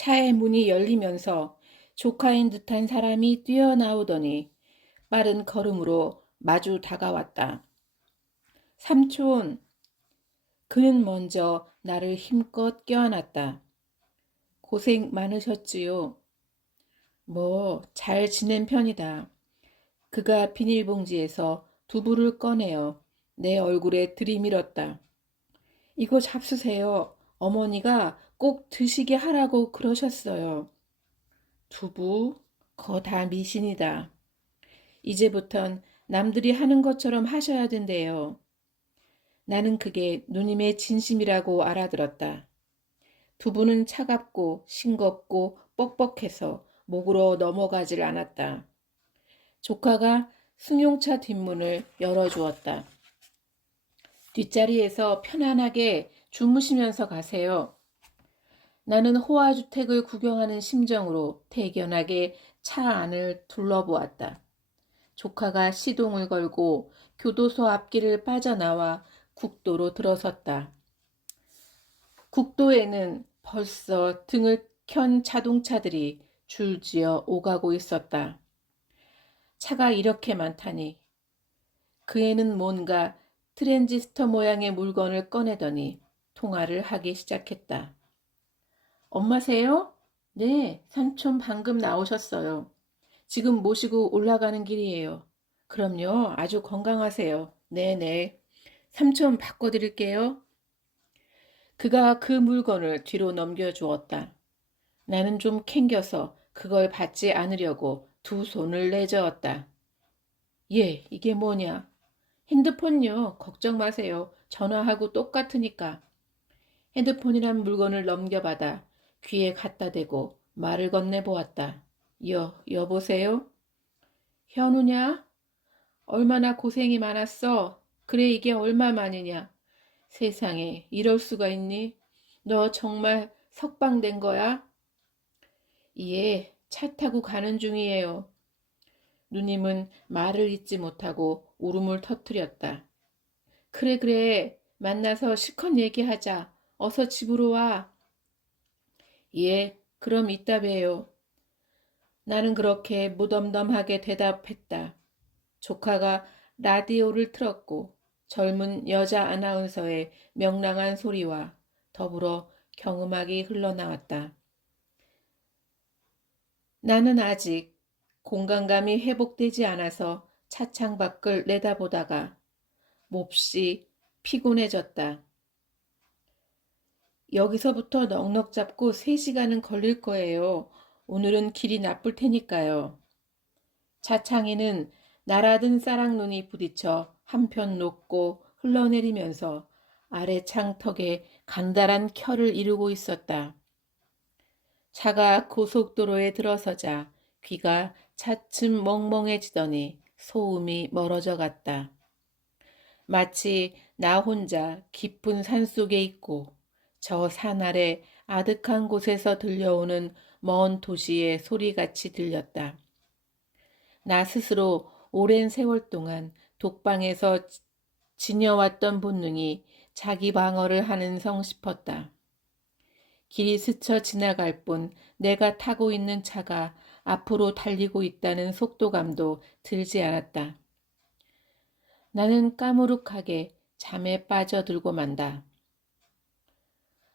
차의 문이 열리면서 조카인 듯한 사람이 뛰어나오더니 빠른 걸음으로 마주 다가왔다. 삼촌! 그는 먼저 나를 힘껏 껴안았다. 고생 많으셨지요? 뭐, 잘 지낸 편이다. 그가 비닐봉지에서 두부를 꺼내어 내 얼굴에 들이밀었다. 이거 잡수세요. 어머니가 꼭 드시게 하라고 그러셨어요. 두부? 거 다 미신이다. 이제부턴 남들이 하는 것처럼 하셔야 된대요. 나는 그게 누님의 진심이라고 알아들었다. 두부는 차갑고 싱겁고 뻑뻑해서 목으로 넘어가질 않았다. 조카가 승용차 뒷문을 열어주었다. 뒷자리에서 편안하게 주무시면서 가세요. 나는 호화주택을 구경하는 심정으로 태견하게 차 안을 둘러보았다. 조카가 시동을 걸고 교도소 앞길을 빠져나와 국도로 들어섰다. 국도에는 벌써 등을 켠 자동차들이 줄지어 오가고 있었다. 차가 이렇게 많다니. 그 애는 뭔가 트랜지스터 모양의 물건을 꺼내더니 통화를 하기 시작했다. 엄마세요? 네, 삼촌 방금 나오셨어요. 지금 모시고 올라가는 길이에요. 그럼요, 아주 건강하세요. 네네. 삼촌 바꿔드릴게요. 그가 그 물건을 뒤로 넘겨주었다. 나는 좀 캥겨서 그걸 받지 않으려고 두 손을 내저었다. 예, 이게 뭐냐? 핸드폰요. 걱정 마세요. 전화하고 똑같으니까. 핸드폰이란 물건을 넘겨받아 귀에 갖다 대고 말을 건네보았다. 여보세요? 현우냐? 얼마나 고생이 많았어? 그래, 이게 얼마만이냐? 세상에, 이럴 수가 있니? 너 정말 석방된 거야? 예, 차 타고 가는 중이에요. 누님은 말을 잇지 못하고 울음을 터뜨렸다. 그래, 그래. 만나서 실컷 얘기하자. 어서 집으로 와. 예, 그럼 이따 봬요. 나는 그렇게 무덤덤하게 대답했다. 조카가 라디오를 틀었고 젊은 여자 아나운서의 명랑한 소리와 더불어 경음악이 흘러나왔다. 나는 아직 공간감이 회복되지 않아서 차창 밖을 내다보다가 몹시 피곤해졌다. 여기서부터 넉넉 잡고 3시간은 걸릴 거예요. 오늘은 길이 나쁠 테니까요. 차창에는 날아든 쌀랑눈이 부딪혀 한편 녹고 흘러내리면서 아래 창턱에 간달한 켜를 이루고 있었다. 차가 고속도로에 들어서자 귀가 차츰 멍멍해지더니 소음이 멀어져 갔다. 마치 나 혼자 깊은 산속에 있고 저 산 아래 아득한 곳에서 들려오는 먼 도시의 소리같이 들렸다. 나 스스로 오랜 세월 동안 독방에서 지녀왔던 본능이 자기 방어를 하는 성 싶었다. 길이 스쳐 지나갈 뿐 내가 타고 있는 차가 앞으로 달리고 있다는 속도감도 들지 않았다. 나는 까무룩하게 잠에 빠져들고 만다.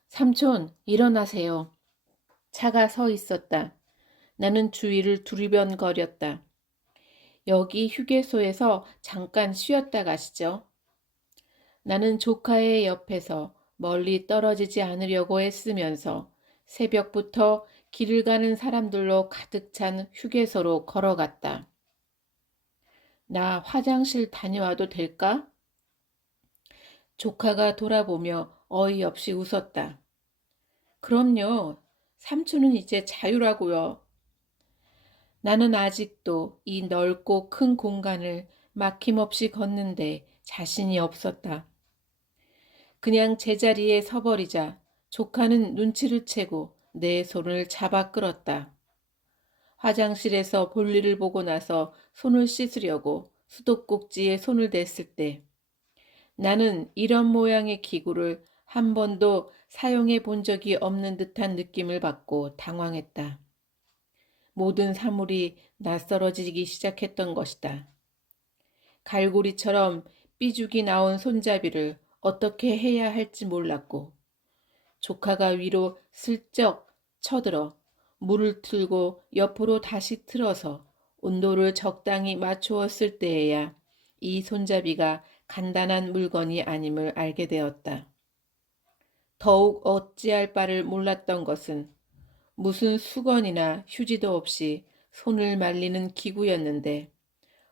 삼촌, 일어나세요. 차가 서 있었다. 나는 주위를 두리번거렸다. 여기 휴게소에서 잠깐 쉬었다 가시죠. 나는 조카의 옆에서 멀리 떨어지지 않으려고 애쓰면서 새벽부터 길을 가는 사람들로 가득 찬 휴게소로 걸어갔다. 나 화장실 다녀와도 될까? 조카가 돌아보며 어이없이 웃었다. 그럼요. 삼촌은 이제 자유라고요. 나는 아직도 이 넓고 큰 공간을 막힘없이 걷는데 자신이 없었다. 그냥 제자리에 서버리자 조카는 눈치를 채고 내 손을 잡아 끌었다. 화장실에서 볼일을 보고 나서 손을 씻으려고 수도꼭지에 손을 댔을 때 나는 이런 모양의 기구를 한 번도 사용해 본 적이 없는 듯한 느낌을 받고 당황했다. 모든 사물이 낯설어지기 시작했던 것이다. 갈고리처럼 삐죽이 나온 손잡이를 어떻게 해야 할지 몰랐고, 조카가 위로 슬쩍 쳐들어 물을 틀고 옆으로 다시 틀어서 온도를 적당히 맞추었을 때에야 이 손잡이가 간단한 물건이 아님을 알게 되었다. 더욱 어찌할 바를 몰랐던 것은 무슨 수건이나 휴지도 없이 손을 말리는 기구였는데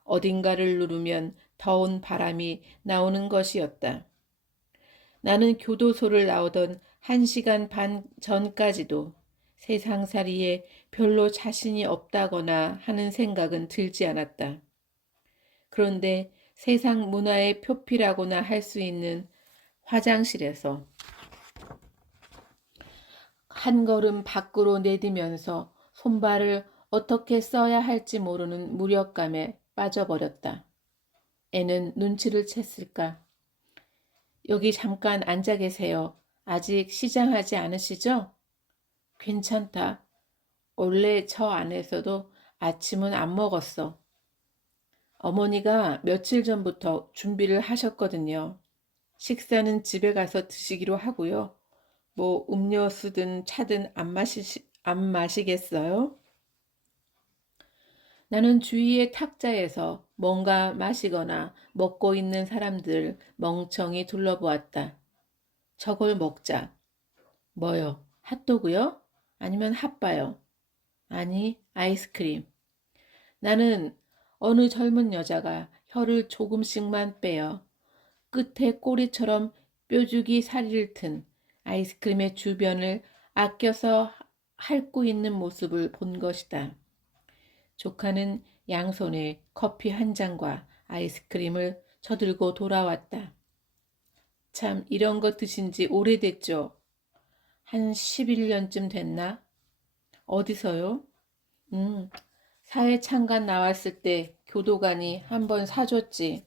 어딘가를 누르면 더운 바람이 나오는 것이었다. 나는 교도소를 나오던 1시간 반 전까지도 세상살이에 별로 자신이 없다거나 하는 생각은 들지 않았다. 그런데 세상 문화의 표피라고나 할 수 있는 화장실에서 한 걸음 밖으로 내디면서 손발을 어떻게 써야 할지 모르는 무력감에 빠져버렸다. 애는 눈치를 챘을까? 여기 잠깐 앉아 계세요. 아직 시장하지 않으시죠? 괜찮다. 원래 저 안에서도 아침은 안 먹었어. 어머니가 며칠 전부터 준비를 하셨거든요. 식사는 집에 가서 드시기로 하고요. 뭐 음료수든 차든 안 마시겠어요? 나는 주위의 탁자에서 뭔가 마시거나 먹고 있는 사람들 멍청이 둘러보았다. 저걸 먹자. 뭐요? 핫도그요? 아니면 핫바요? 아니, 아이스크림. 나는 어느 젊은 여자가 혀를 조금씩만 빼어 끝에 꼬리처럼 뾰족이 살이를 튼 아이스크림의 주변을 아껴서 핥고 있는 모습을 본 것이다. 조카는 양손에 커피 한 잔과 아이스크림을 쳐들고 돌아왔다. 참, 이런 거 드신 지 오래됐죠? 한 11년쯤 됐나? 어디서요? 음, 사회 참관 나왔을 때 교도관이 한 번 사줬지.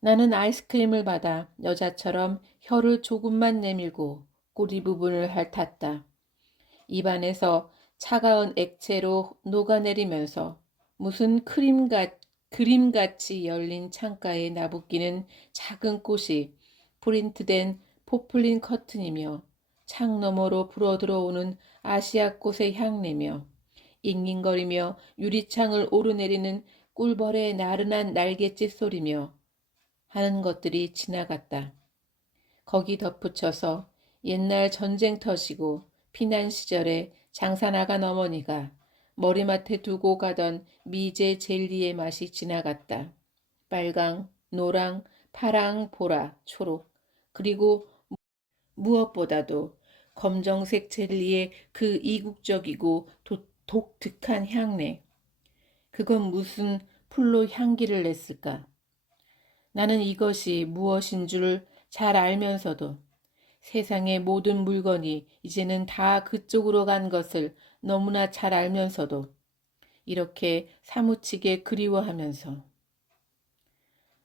나는 아이스크림을 받아 여자처럼 혀를 조금만 내밀고 꼬리 부분을 핥았다. 입안에서 차가운 액체로 녹아내리면서 무슨 그림같이 열린 창가에 나부끼는 작은 꽃이 프린트된 포플린 커튼이며 창 너머로 불어들어오는 아시아 꽃의 향내며 잉잉거리며 유리창을 오르내리는 꿀벌의 나른한 날갯짓 소리며 하는 것들이 지나갔다. 거기 덧붙여서 옛날 전쟁 터지고 피난 시절에 장사 나간 어머니가 머리맡에 두고 가던 미제 젤리의 맛이 지나갔다. 빨강, 노랑, 파랑, 보라, 초록, 그리고 무엇보다도 검정색 젤리의 그 이국적이고 독특한 향내. 그건 무슨 풀로 향기를 냈을까? 나는 이것이 무엇인 줄 잘 알면서도 세상의 모든 물건이 이제는 다 그쪽으로 간 것을 너무나 잘 알면서도 이렇게 사무치게 그리워하면서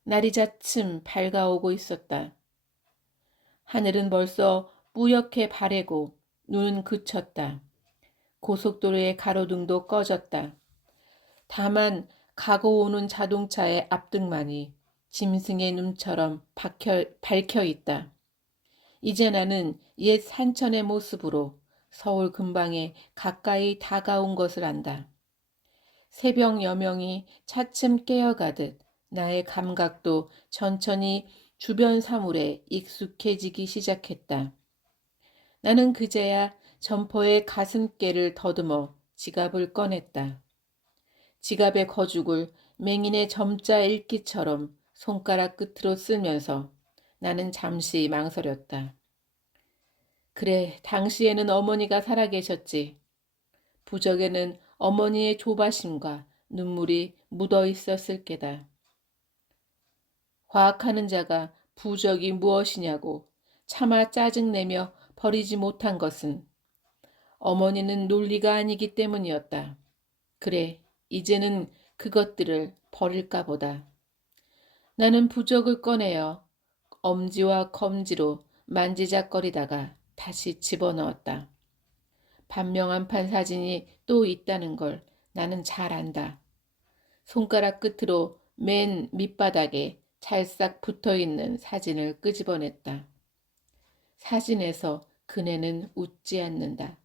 날이 차츰 밝아오고 있었다. 하늘은 벌써 뿌옇게 바래고 눈은 그쳤다. 고속도로의 가로등도 꺼졌다. 다만 가고 오는 자동차의 앞등만이 짐승의 눈처럼 밝혀 있다. 이제 나는 옛 산천의 모습으로 서울 근방에 가까이 다가온 것을 안다. 새벽 여명이 차츰 깨어가듯 나의 감각도 천천히 주변 사물에 익숙해지기 시작했다. 나는 그제야 점퍼의 가슴께를 더듬어 지갑을 꺼냈다. 지갑의 거죽을 맹인의 점자 읽기처럼 손가락 끝으로 쓸면서 나는 잠시 망설였다. 그래, 당시에는 어머니가 살아계셨지. 부적에는 어머니의 조바심과 눈물이 묻어 있었을 게다. 과학하는 자가 부적이 무엇이냐고 차마 짜증내며 버리지 못한 것은 어머니는 논리가 아니기 때문이었다. 그래, 이제는 그것들을 버릴까 보다. 나는 부적을 꺼내어 엄지와 검지로 만지작거리다가 다시 집어넣었다. 반명한판 사진이 또 있다는 걸 나는 잘 안다. 손가락 끝으로 맨 밑바닥에 찰싹 붙어있는 사진을 끄집어냈다. 사진에서 그네는 웃지 않는다.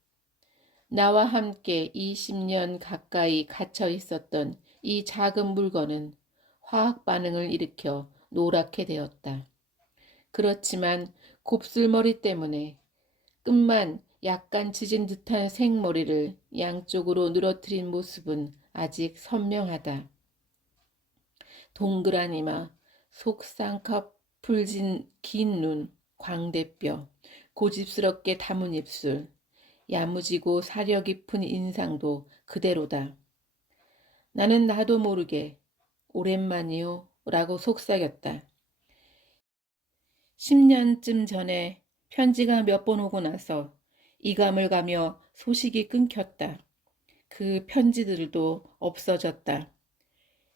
나와 함께 20년 가까이 갇혀 있었던 이 작은 물건은 화학 반응을 일으켜 노랗게 되었다. 그렇지만 곱슬머리 때문에 끝만 약간 지진 듯한 생머리를 양쪽으로 늘어뜨린 모습은 아직 선명하다. 동그란 이마, 속쌍꺼 풀진 긴 눈, 광대뼈, 고집스럽게 담은 입술, 야무지고 사려 깊은 인상도 그대로다. 나는 나도 모르게 오랜만이요 라고 속삭였다. 10년쯤 전에 편지가 몇 번 오고 나서 이감을 가며 소식이 끊겼다. 그 편지들도 없어졌다.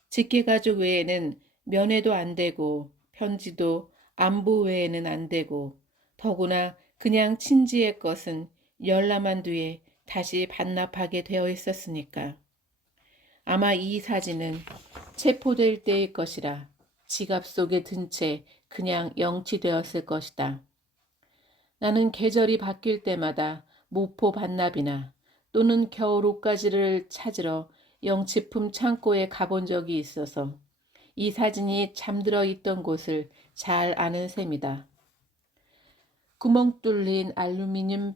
직계가족 외에는 면회도 안 되고 편지도 안부 외에는 안 되고 더구나 그냥 친지의 것은 열람한 뒤에 다시 반납하게 되어 있었으니까. 아마 이 사진은 체포될 때의 것이라 지갑 속에 든 채 그냥 영치되었을 것이다. 나는 계절이 바뀔 때마다 모포 반납이나 또는 겨울 옷가지를 찾으러 영치품 창고에 가본 적이 있어서 이 사진이 잠들어 있던 곳을 잘 아는 셈이다. 구멍 뚫린 알루미늄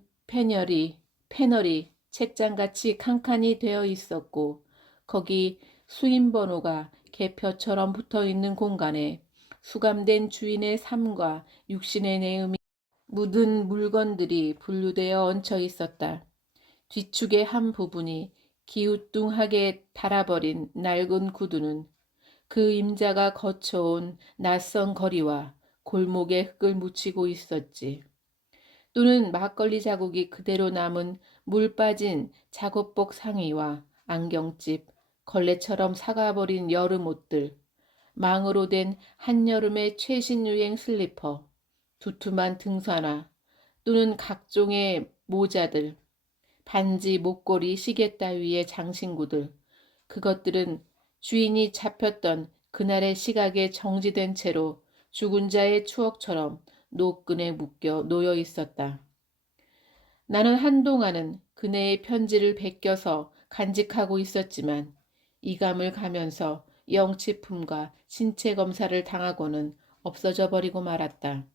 패널이 책장같이 칸칸이 되어 있었고 거기 수임번호가 계표처럼 붙어있는 공간에 수감된 주인의 삶과 육신의 내음이 묻은 물건들이 분류되어 얹혀 있었다. 뒤축의 한 부분이 기우뚱하게 닳아버린 낡은 구두는 그 임자가 거쳐온 낯선 거리와 골목에 흙을 묻히고 있었지. 또는 막걸리 자국이 그대로 남은 물 빠진 작업복 상의와 안경집, 걸레처럼 사가버린 여름 옷들, 망으로 된 한여름의 최신 유행 슬리퍼, 두툼한 등산화, 또는 각종의 모자들, 반지, 목걸이, 시계 따위의 장신구들, 그것들은 주인이 잡혔던 그날의 시각에 정지된 채로 죽은 자의 추억처럼 노끈에 묶여 놓여 있었다. 나는 한동안은 그네의 편지를 베껴서 간직하고 있었지만 이감을 가면서 영치품과 신체 검사를 당하고는 없어져 버리고 말았다.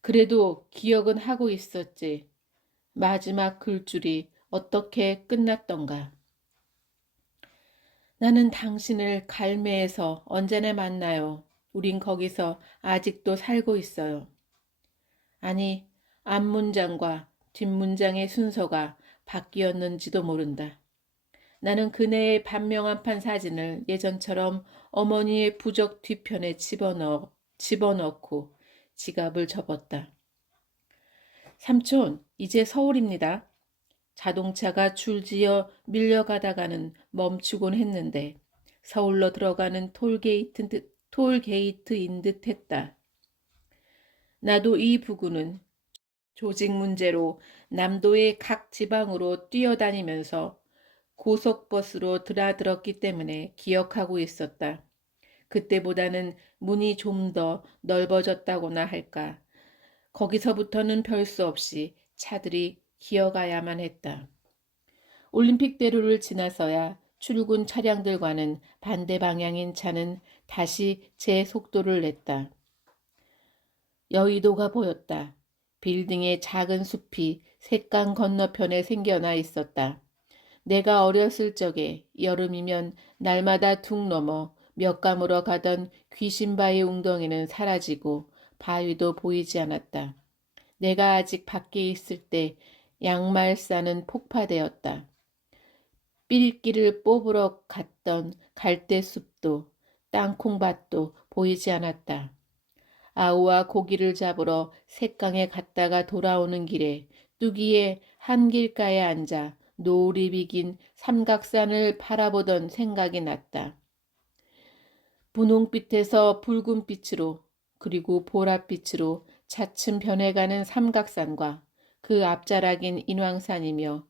그래도 기억은 하고 있었지. 마지막 글줄이 어떻게 끝났던가. 나는 당신을 갈매에서 언제나 만나요. 우린 거기서 아직도 살고 있어요. 아니, 앞문장과 뒷문장의 순서가 바뀌었는지도 모른다. 나는 그네의 반명한판 사진을 예전처럼 어머니의 부적 뒤편에 집어넣고 지갑을 접었다. 삼촌, 이제 서울입니다. 자동차가 줄지어 밀려가다가는 멈추곤 했는데 서울로 들어가는 톨게이트인 듯 했다. 나도 이 부근은 조직 문제로 남도의 각 지방으로 뛰어다니면서 고속버스로 드나들었기 때문에 기억하고 있었다. 그때보다는 문이 좀 더 넓어졌다고나 할까. 거기서부터는 별 수 없이 차들이 기어가야만 했다. 올림픽대로를 지나서야 출근 차량들과는 반대 방향인 차는 다시 제 속도를 냈다. 여의도가 보였다. 빌딩의 작은 숲이 샛강 건너편에 생겨나 있었다. 내가 어렸을 적에 여름이면 날마다 툭 넘어 몇감으로 가던 귀신바위 웅덩이는 사라지고 바위도 보이지 않았다. 내가 아직 밖에 있을 때 양말산은 폭파되었다. 삘기를 뽑으러 갔던 갈대숲도 땅콩밭도 보이지 않았다. 아우와 고기를 잡으러 샛강에 갔다가 돌아오는 길에 뚜기의 한 길가에 앉아 노을이 비긴 삼각산을 바라보던 생각이 났다. 분홍빛에서 붉은빛으로 그리고 보랏빛으로 차츰 변해가는 삼각산과 그 앞자락인 인왕산이며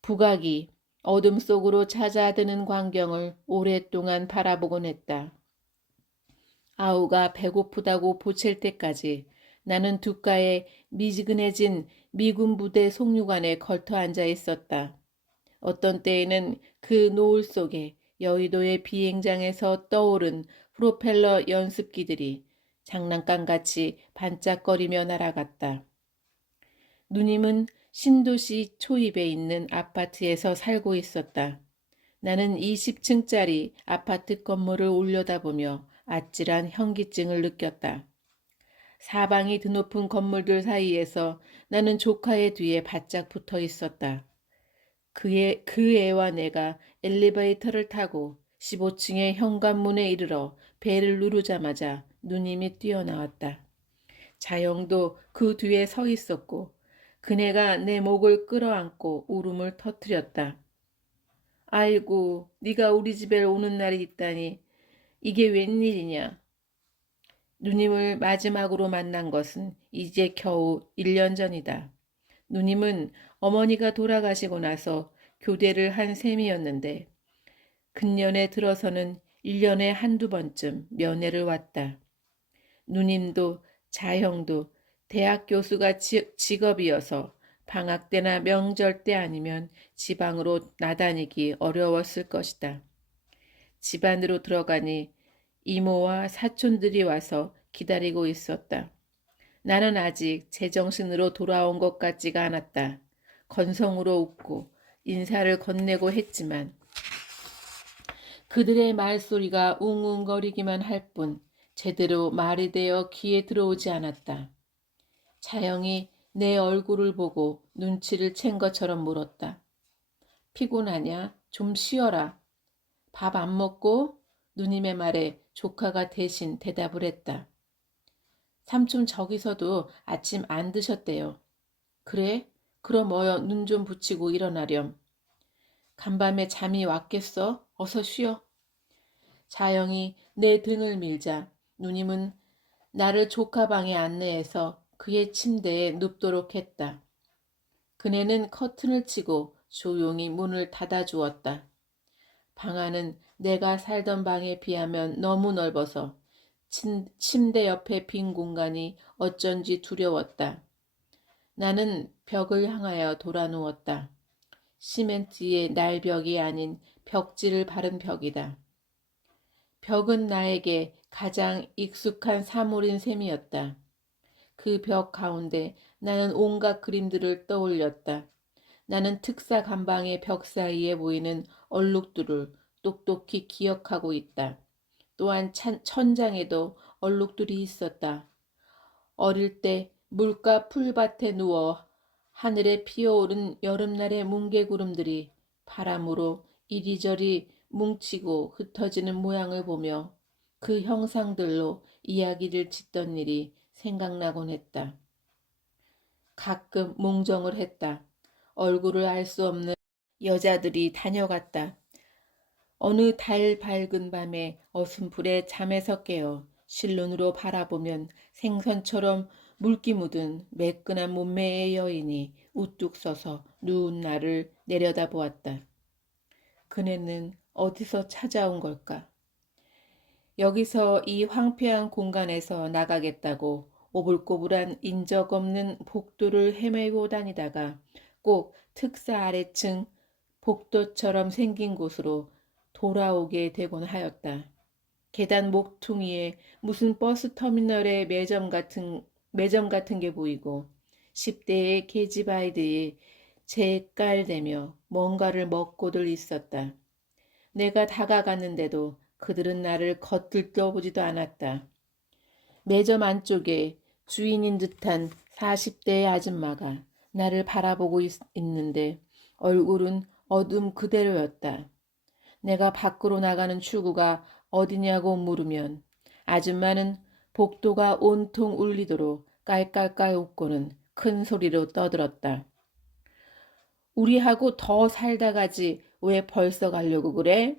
북악이 어둠 속으로 찾아드는 광경을 오랫동안 바라보곤 했다. 아우가 배고프다고 보챌 때까지 나는 둣가에 미지근해진 미군 부대 속류관에 걸터 앉아 있었다. 어떤 때에는 그 노을 속에 여의도의 비행장에서 떠오른 프로펠러 연습기들이 장난감같이 반짝거리며 날아갔다. 누님은 신도시 초입에 있는 아파트에서 살고 있었다. 나는 20층짜리 아파트 건물을 올려다보며 아찔한 현기증을 느꼈다. 사방이 드높은 건물들 사이에서 나는 조카의 뒤에 바짝 붙어 있었다. 그 애와 내가 엘리베이터를 타고 15층의 현관문에 이르러 벨을 누르자마자 누님이 뛰어나왔다. 자영도 그 뒤에 서 있었고 그네가 내 목을 끌어안고 울음을 터뜨렸다. 아이고, 네가 우리 집에 오는 날이 있다니 이게 웬일이냐. 누님을 마지막으로 만난 것은 이제 겨우 1년 전이다. 누님은 어머니가 돌아가시고 나서 교대를 한 셈이었는데 근년에 들어서는 1년에 한두 번쯤 면회를 왔다. 누님도 자형도 대학 교수가 직업이어서 방학 때나 명절 때 아니면 지방으로 나다니기 어려웠을 것이다. 집 안으로 들어가니 이모와 사촌들이 와서 기다리고 있었다. 나는 아직 제정신으로 돌아온 것 같지가 않았다. 건성으로 웃고 인사를 건네고 했지만 그들의 말소리가 웅웅거리기만 할 뿐 제대로 말이 되어 귀에 들어오지 않았다. 자영이 내 얼굴을 보고 눈치를 챈 것처럼 물었다. 피곤하냐? 좀 쉬어라. 밥 안 먹고? 누님의 말에 조카가 대신 대답을 했다. 삼촌 저기서도 아침 안 드셨대요. 그래? 그럼 어여 눈 좀 붙이고 일어나렴. 간밤에 잠이 왔겠어? 어서 쉬어. 자영이 내 등을 밀자 누님은 나를 조카 방에 안내해서 그의 침대에 눕도록 했다. 그네는 커튼을 치고 조용히 문을 닫아주었다. 방 안은 내가 살던 방에 비하면 너무 넓어서 침대 옆에 빈 공간이 어쩐지 두려웠다. 나는 벽을 향하여 돌아 누웠다. 시멘트의 날벽이 아닌 벽지를 바른 벽이다. 벽은 나에게 가장 익숙한 사물인 셈이었다. 그 벽 가운데 나는 온갖 그림들을 떠올렸다. 나는 특사 감방의 벽 사이에 보이는 얼룩들을 똑똑히 기억하고 있다. 또한 천장에도 얼룩들이 있었다. 어릴 때 물가 풀밭에 누워 하늘에 피어오른 여름날의 뭉게구름들이 바람으로 이리저리 뭉치고 흩어지는 모양을 보며 그 형상들로 이야기를 짓던 일이 생각나곤 했다. 가끔 몽정을 했다. 얼굴을 알 수 없는 여자들이 다녀갔다. 어느 달 밝은 밤에 어슴풀에 잠에서 깨어 실눈으로 바라보면 생선처럼 물기 묻은 매끈한 몸매의 여인이 우뚝 서서 누운 나를 내려다보았다. 그네는 어디서 찾아온 걸까? 여기서 이 황폐한 공간에서 나가겠다고 오불꼬불한 인적 없는 복도를 헤매고 다니다가 꼭 특사 아래층 복도처럼 생긴 곳으로 돌아오게 되곤 하였다. 계단 목퉁이에 무슨 버스 터미널의 매점 같은 게 보이고 10대의 계집아이들이 재깔대며 뭔가를 먹고들 있었다. 내가 다가갔는데도 그들은 나를 겉들떠보지도 않았다. 매점 안쪽에 주인인 듯한 40대의 아줌마가 나를 바라보고 있는데 얼굴은 어둠 그대로였다. 내가 밖으로 나가는 출구가 어디냐고 물으면 아줌마는 복도가 온통 울리도록 깔깔깔 웃고는 큰 소리로 떠들었다. 우리하고 더 살다 가지 왜 벌써 가려고 그래?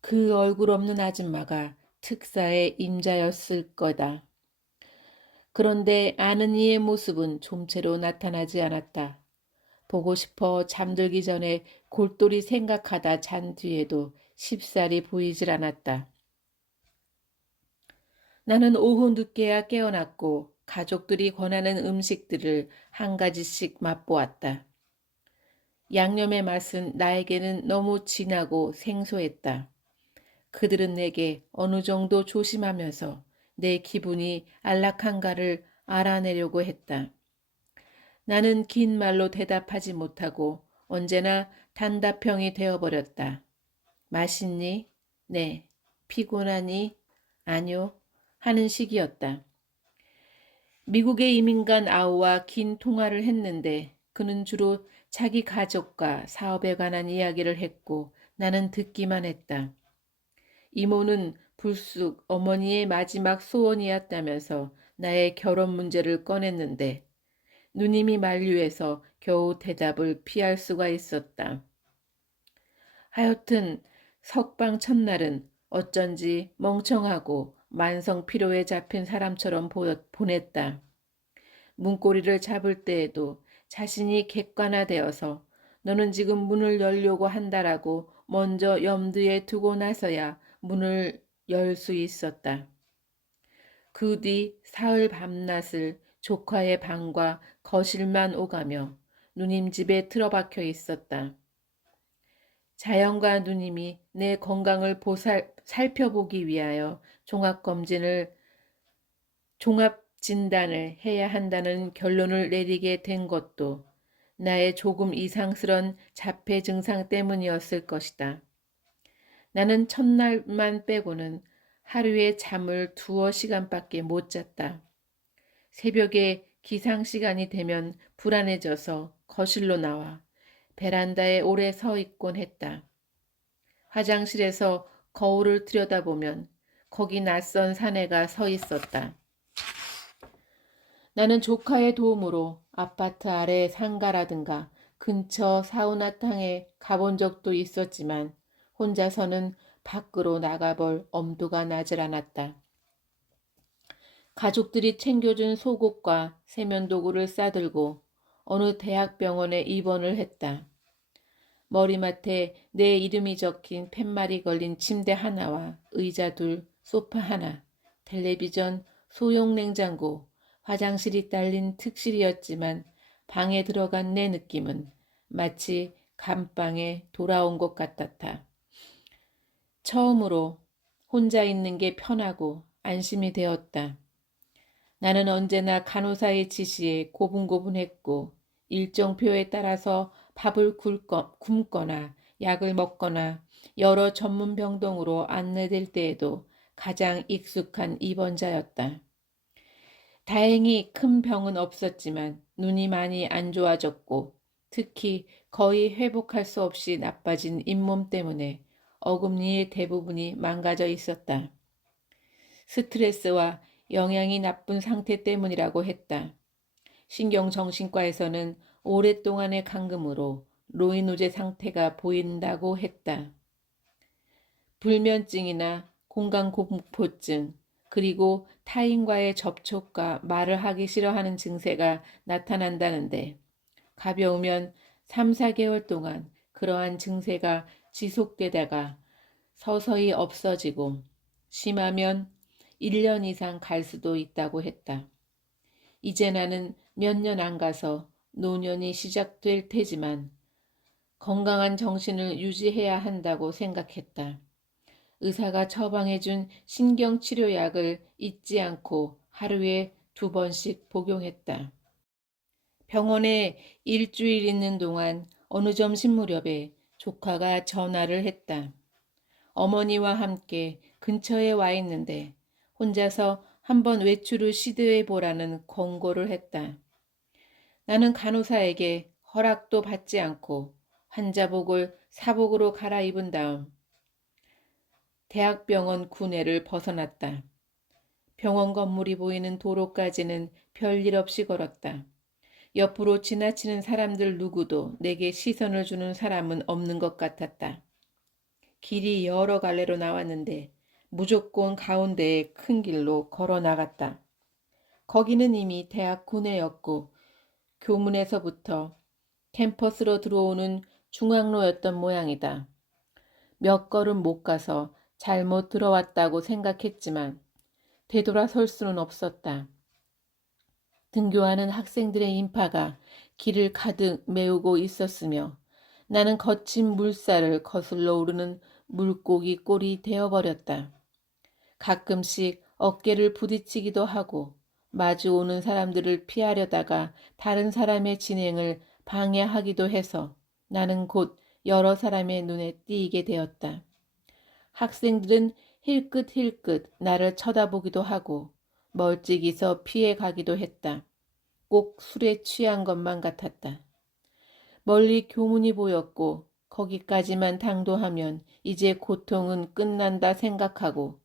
그 얼굴 없는 아줌마가 특사의 임자였을 거다. 그런데 아는 이의 모습은 좀채로 나타나지 않았다. 보고 싶어 잠들기 전에 골똘히 생각하다 잔 뒤에도 쉽사리 보이질 않았다. 나는 오후 늦게야 깨어났고 가족들이 권하는 음식들을 한 가지씩 맛보았다. 양념의 맛은 나에게는 너무 진하고 생소했다. 그들은 내게 어느 정도 조심하면서 내 기분이 안락한가를 알아내려고 했다. 나는 긴 말로 대답하지 못하고 언제나 단답형이 되어버렸다. 맛있니? 네. 피곤하니? 아니요. 하는 식이었다. 미국의 이민간 아우와 긴 통화를 했는데 그는 주로 자기 가족과 사업에 관한 이야기를 했고 나는 듣기만 했다. 이모는 불쑥 어머니의 마지막 소원이었다면서 나의 결혼 문제를 꺼냈는데 누님이 만류해서 겨우 대답을 피할 수가 있었다. 하여튼 석방 첫날은 어쩐지 멍청하고 만성 피로에 잡힌 사람처럼 보냈다. 문고리를 잡을 때에도 자신이 객관화되어서 너는 지금 문을 열려고 한다라고 먼저 염두에 두고 나서야 문을 열 수 있었다. 그 뒤 사흘 밤낮을 조카의 방과 거실만 오가며 누님 집에 틀어박혀 있었다. 자연과 누님이 내 건강을 살펴보기 위하여 종합진단을 해야 한다는 결론을 내리게 된 것도 나의 조금 이상스런 자폐 증상 때문이었을 것이다. 나는 첫날만 빼고는 하루에 잠을 2시간밖에 못 잤다. 새벽에 기상시간이 되면 불안해져서 거실로 나와 베란다에 오래 서 있곤 했다. 화장실에서 거울을 들여다보면 거기 낯선 사내가 서 있었다. 나는 조카의 도움으로 아파트 아래 상가라든가 근처 사우나탕에 가본 적도 있었지만 혼자서는 밖으로 나가볼 엄두가 나질 않았다. 가족들이 챙겨준 속옷과 세면도구를 싸들고 어느 대학병원에 입원을 했다. 머리맡에 내 이름이 적힌 팻말이 걸린 침대 하나와 의자 둘, 소파 하나, 텔레비전, 소형 냉장고, 화장실이 딸린 특실이었지만 방에 들어간 내 느낌은 마치 감방에 돌아온 것 같았다. 처음으로 혼자 있는 게 편하고 안심이 되었다. 나는 언제나 간호사의 지시에 고분고분했고 일정표에 따라서 밥을 굶거나 약을 먹거나 여러 전문 병동으로 안내될 때에도 가장 익숙한 입원자였다. 다행히 큰 병은 없었지만 눈이 많이 안 좋아졌고 특히 거의 회복할 수 없이 나빠진 잇몸 때문에 어금니의 대부분이 망가져 있었다. 스트레스와 영양이 나쁜 상태 때문이라고 했다. 신경정신과에서는 오랫동안의 감금으로 노인우제 상태가 보인다고 했다. 불면증이나 공간공포증, 그리고 타인과의 접촉과 말을 하기 싫어하는 증세가 나타난다는데 가벼우면 3, 4개월 동안 그러한 증세가 지속되다가 서서히 없어지고 심하면 1년 이상 갈 수도 있다고 했다. 이제 나는 몇 년 안 가서 노년이 시작될 테지만 건강한 정신을 유지해야 한다고 생각했다. 의사가 처방해준 신경치료약을 잊지 않고 하루에 2번씩 복용했다. 병원에 일주일 있는 동안 어느 점심 무렵에 조카가 전화를 했다. 어머니와 함께 근처에 와 있는데 혼자서 한번 외출을 시도해 보라는 권고를 했다. 나는 간호사에게 허락도 받지 않고 환자복을 사복으로 갈아입은 다음 대학병원 구내를 벗어났다. 병원 건물이 보이는 도로까지는 별일 없이 걸었다. 옆으로 지나치는 사람들 누구도 내게 시선을 주는 사람은 없는 것 같았다. 길이 여러 갈래로 나왔는데 무조건 가운데의 큰 길로 걸어 나갔다. 거기는 이미 대학 구내였고 교문에서부터 캠퍼스로 들어오는 중앙로였던 모양이다. 몇 걸음 못 가서 잘못 들어왔다고 생각했지만 되돌아설 수는 없었다. 등교하는 학생들의 인파가 길을 가득 메우고 있었으며 나는 거친 물살을 거슬러 오르는 물고기 꼴이 되어버렸다. 가끔씩 어깨를 부딪히기도 하고 마주오는 사람들을 피하려다가 다른 사람의 진행을 방해하기도 해서 나는 곧 여러 사람의 눈에 띄게 되었다. 학생들은 힐끗힐끗 나를 쳐다보기도 하고 멀찍이서 피해가기도 했다. 꼭 술에 취한 것만 같았다. 멀리 교문이 보였고 거기까지만 당도하면 이제 고통은 끝난다 생각하고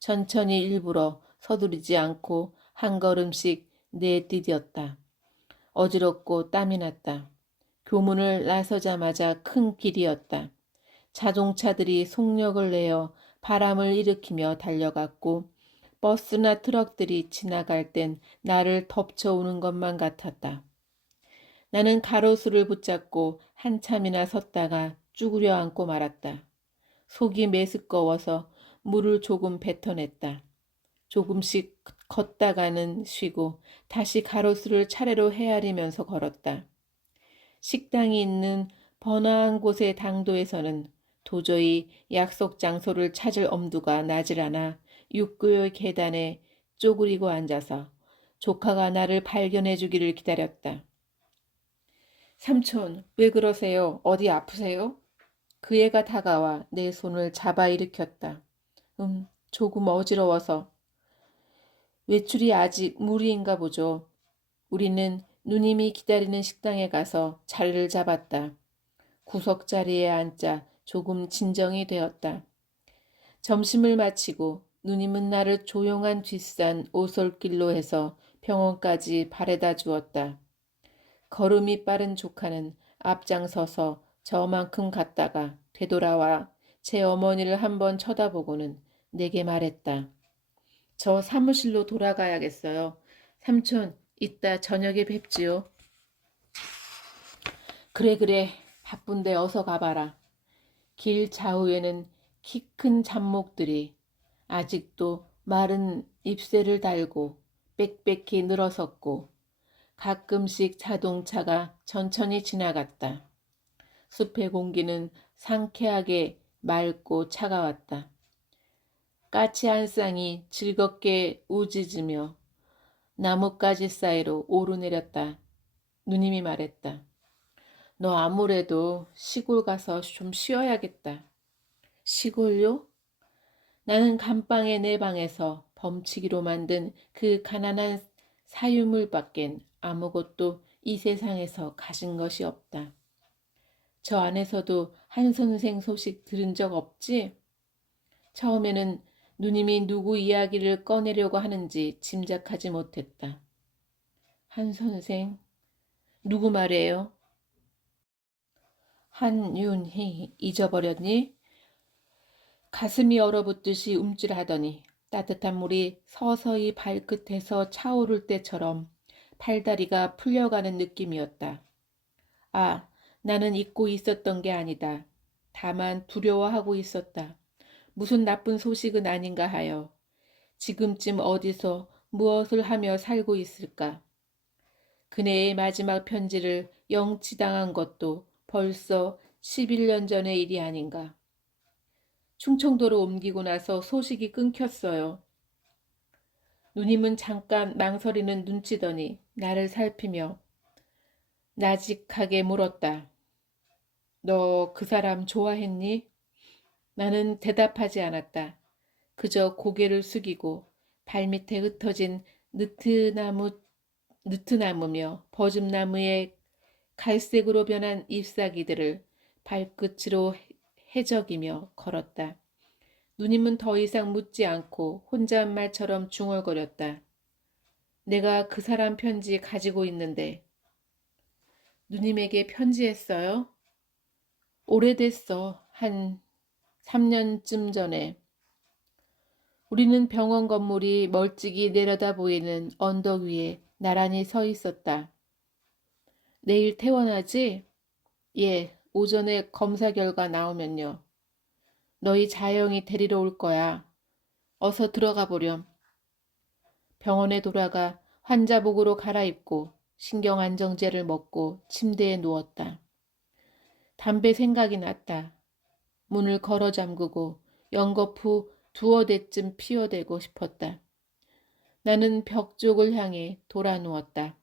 천천히 일부러 서두르지 않고 한 걸음씩 내디뎠다. 어지럽고 땀이 났다. 교문을 나서자마자 큰 길이었다. 자동차들이 속력을 내어 바람을 일으키며 달려갔고 버스나 트럭들이 지나갈 땐 나를 덮쳐오는 것만 같았다. 나는 가로수를 붙잡고 한참이나 섰다가 쭈그려 앉고 말았다. 속이 메스꺼워서 물을 조금 뱉어냈다. 조금씩 걷다가는 쉬고 다시 가로수를 차례로 헤아리면서 걸었다. 식당이 있는 번화한 곳의 당도에서는 도저히 약속 장소를 찾을 엄두가 나질 않아 육교의 계단에 쪼그리고 앉아서 조카가 나를 발견해 주기를 기다렸다. 삼촌, 왜 그러세요? 어디 아프세요? 그 애가 다가와 내 손을 잡아 일으켰다. 조금 어지러워서. 외출이 아직 무리인가 보죠. 우리는 누님이 기다리는 식당에 가서 자리를 잡았다. 구석자리에 앉자 조금 진정이 되었다. 점심을 마치고 누님은 나를 조용한 뒷산 오솔길로 해서 병원까지 바래다 주었다. 걸음이 빠른 조카는 앞장서서 저만큼 갔다가 되돌아와 제 어머니를 한번 쳐다보고는 내게 말했다. 저 사무실로 돌아가야겠어요. 삼촌, 이따 저녁에 뵙지요. 그래, 바쁜데 어서 가봐라. 길 좌우에는 키 큰 잡목들이 아직도 마른 잎새를 달고 빽빽히 늘어섰고 가끔씩 자동차가 천천히 지나갔다. 숲의 공기는 상쾌하게 맑고 차가웠다. 까치 한 쌍이 즐겁게 우짖으며 나뭇가지 사이로 오르내렸다. 누님이 말했다. 너 아무래도 시골 가서 좀 쉬어야겠다. 시골요? 나는 감방의 내 방에서 범치기로 만든 그 가난한 사유물밖엔 아무것도 이 세상에서 가진 것이 없다. 저 안에서도 한 선생 소식 들은 적 없지? 처음에는 누님이 누구 이야기를 꺼내려고 하는지 짐작하지 못했다. 한 선생? 누구 말이에요? 한윤희 잊어버렸니? 가슴이 얼어붙듯이 움찔하더니 따뜻한 물이 서서히 발끝에서 차오를 때처럼 팔다리가 풀려가는 느낌이었다. 아, 나는 잊고 있었던 게 아니다. 다만 두려워하고 있었다. 무슨 나쁜 소식은 아닌가 하여. 지금쯤 어디서 무엇을 하며 살고 있을까? 그네의 마지막 편지를 영치당한 것도 벌써 11년 전의 일이 아닌가. 충청도로 옮기고 나서 소식이 끊겼어요. 누님은 잠깐 망설이는 눈치더니 나를 살피며 나직하게 물었다. 너 그 사람 좋아했니? 나는 대답하지 않았다. 그저 고개를 숙이고 발밑에 흩어진 느트나무며 버즘나무의 갈색으로 변한 잎사귀들을 발끝으로 해적이며 걸었다. 누님은 더 이상 묻지 않고 혼잣말처럼 중얼거렸다. 내가 그 사람 편지 가지고 있는데. 누님에게 편지했어요? 오래됐어. 한 3년쯤 전에. 우리는 병원 건물이 멀찍이 내려다 보이는 언덕 위에 나란히 서 있었다. 내일 퇴원하지? 예, 오전에 검사 결과 나오면요. 너희 자영이 데리러 올 거야. 어서 들어가 보렴. 병원에 돌아가 환자복으로 갈아입고 신경안정제를 먹고 침대에 누웠다. 담배 생각이 났다. 문을 걸어 잠그고 연거푸 두어 대쯤 피워대고 싶었다. 나는 벽 쪽을 향해 돌아 누웠다.